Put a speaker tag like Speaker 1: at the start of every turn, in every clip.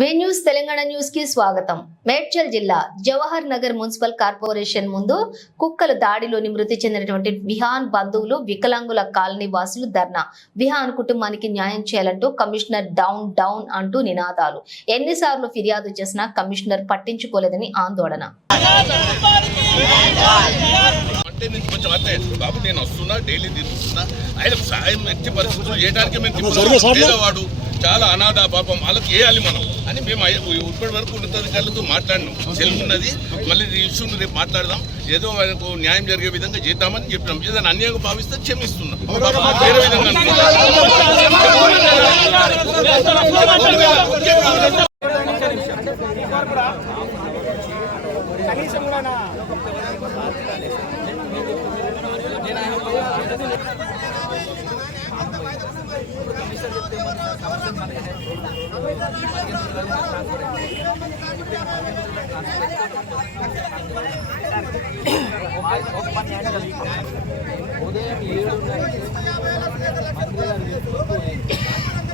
Speaker 1: వే news Telangana న్యూస్కి స్వాగతం. మేడ్చల్ జిల్లా జవహర్ నగర్ మున్సిపల్ కార్పొరేషన్ ముందు కుక్కల దాడిలోని మృతి చెందినటువంటి విహాన్ బంధువులు వికలాంగుల కాలనీ వాసులు ధర్నా. విహాన్ కుటుంబానికి న్యాయం చేయాలంటూ కమిషనర్ డౌన్ డౌన్ అంటూ నినాదాలు. ఎన్నిసార్లు ఫిర్యాదు చేసినా కమిషనర్ పట్టించుకోలేదని ఆందోళన.
Speaker 2: అంటే నేను కొంచెం అంటే బాబు నేను వస్తున్నా డైలీ తిరుగుతున్నా. ఆయనకు సాయం ఎట్టి పరిస్థితులు చేయడానికి మేము తిప్పుతున్నాం. పేదవాడు. చాలా అనాథ పాపం. వాళ్ళకి వేయాలి మనం? అని మేము ఇప్పటి వరకు ఉన్నతాధికారులతో మాట్లాడినాం. సెలవు ఉన్నది. మళ్ళీ ఈ ఇష్యూని రేపు మాట్లాడదాం. ఏదో ఆయనకు న్యాయం జరిగే విధంగా చేద్దామని చెప్పినాం. ఏదైనా అన్యాయంగా భావిస్తే క్షమిస్తున్నాం. వేరే విధంగా
Speaker 3: మంత్రి గారు తీసుకుంటూ పోయింది.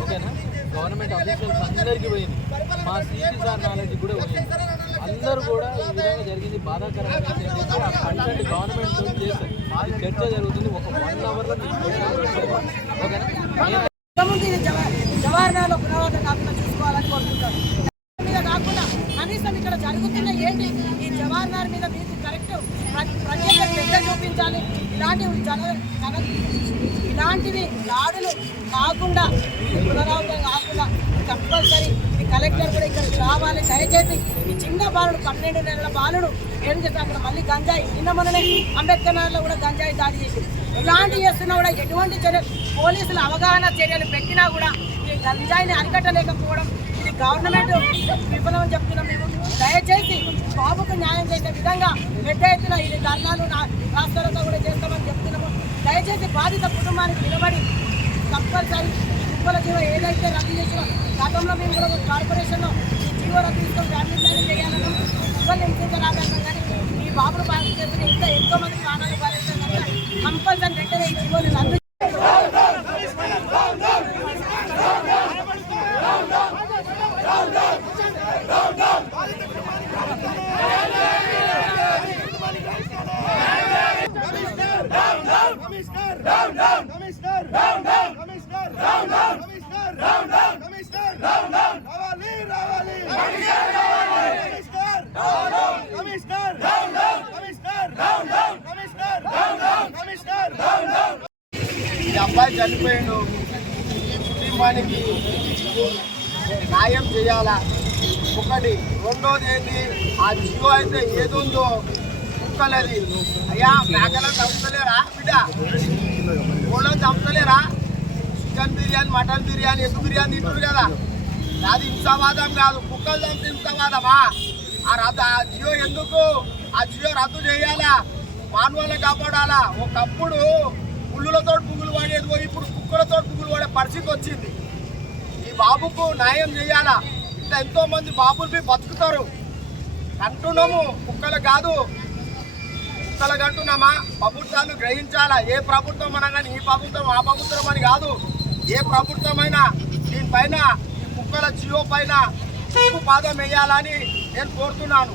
Speaker 3: ఓకేనా గవర్నమెంట్ అఫీషియల్స్ అందరికీ పోయింది మా సీసీ సార్ నాలెడ్జ్ కూడా పోయింది అందరూ కూడా ఈ విధంగా జరిగింది బాధాకరంగా ఆ కంటెంట్ గవర్నమెంట్ చేస్తారు చర్చ జరుగుతుంది ఒక వన్ అవర్లో ఓకేనా నేను
Speaker 4: ముందు ఇది జవ- జవహర్లాల్ పునరావృతం కాకుండా చూసుకోవాలని కోరుకుంటాను మీద కాకుండా కనీసం ఇక్కడ జరుగుతున్న ఏంటి ఈ జవహర్లాల్ మీద మీకు కరెక్ట్ ప్ర- ప్రత్యేక శ్రద్ధ ఇలాంటి ఇలాంటివి జన జన- ఇలాంటివి దాడులు కాకుండా పునరావృతం కాకుండా కంపల్సరీ ఈ కలెక్టర్ కూడా ఇక్కడికి రావాలి. దయచేసి ఈ చిన్న బాలుడు పన్నెండు నెలల బాలుడు ఏం చేస్తే అక్కడ? మళ్ళీ గంజాయి. నిన్న మొన్ననే అంబేద్కర్ నగర్లో కూడా గంజాయి దాడి చేసి ఇలాంటివి చేస్తున్నా కూడా ఎటువంటి చర్యలు పోలీసులు అవగాహన చర్యలు పెట్టినా కూడా ఈ గంజాయిని అరికట్టలేకపోవడం ఇది గవర్నమెంట్ విఫలం చెప్తున్నాం మేము. దయచేసి బాబుకు న్యాయం చేసే విధంగా పెద్ద ఎత్తున ఇది ధర్నాలు రాష్ట్రాలతో కూడా చేస్తామని దయచేసి బాధిత కుటుంబానికి నిలబడి తప్పనిసరి కుక్కల జీవో ఏదైతే రద్దు చేసినా గతంలో మేము కూడా కార్పొరేషన్లో జీవో రద్దు తీసుకొని ఫ్యామిలీ ప్లానింగ్ చేయాలన్నాం ఈ
Speaker 5: అబ్బాయి చనిపోయాడు. ఈ కుటుంబానికి న్యాయం చేయాలా? ఒకటి. రెండోది ఏంటి? ఆ జీవో అయితే ఏదుందో కుక్కలది. అయ్యా మేకలను చంపుతలేరా బిడ్డ? కోళ్ళని చంపుతలేరా chicken biryani mutton biryani egg biryani తింటారు కదా? అది హింసావాదం కాదు. కుక్కలు చంపితే హింసావాదమా ఆ రథ ఆ జియో ఎందుకు? ఆ జియో రద్దు చేయాలా? మానవాళ్ళని కాపాడాలా? ఒకప్పుడు పుల్లులతో పువ్వులు పడేది పోయి ఇప్పుడు కుక్కలతో పువ్వులు పడే పరిస్థితి వచ్చింది. ఈ బాబుకు న్యాయం చేయాలా? ఇట్లా ఎంతో మంది బాబులు బతుకుతారు. అంటున్నాము కుక్కలు కాదు. కుక్కలు అంటున్నామా? ప్రభుత్వాలు గ్రహించాలా? ఏ ప్రభుత్వం అనగానే ఈ ప్రభుత్వం ఆ ప్రభుత్వం అని కాదు. ఏ ప్రభుత్వమైనా దీనిపైన ఈ కుక్కల జియో పైన పాదం వేయాలని నేను కోరుతున్నాను.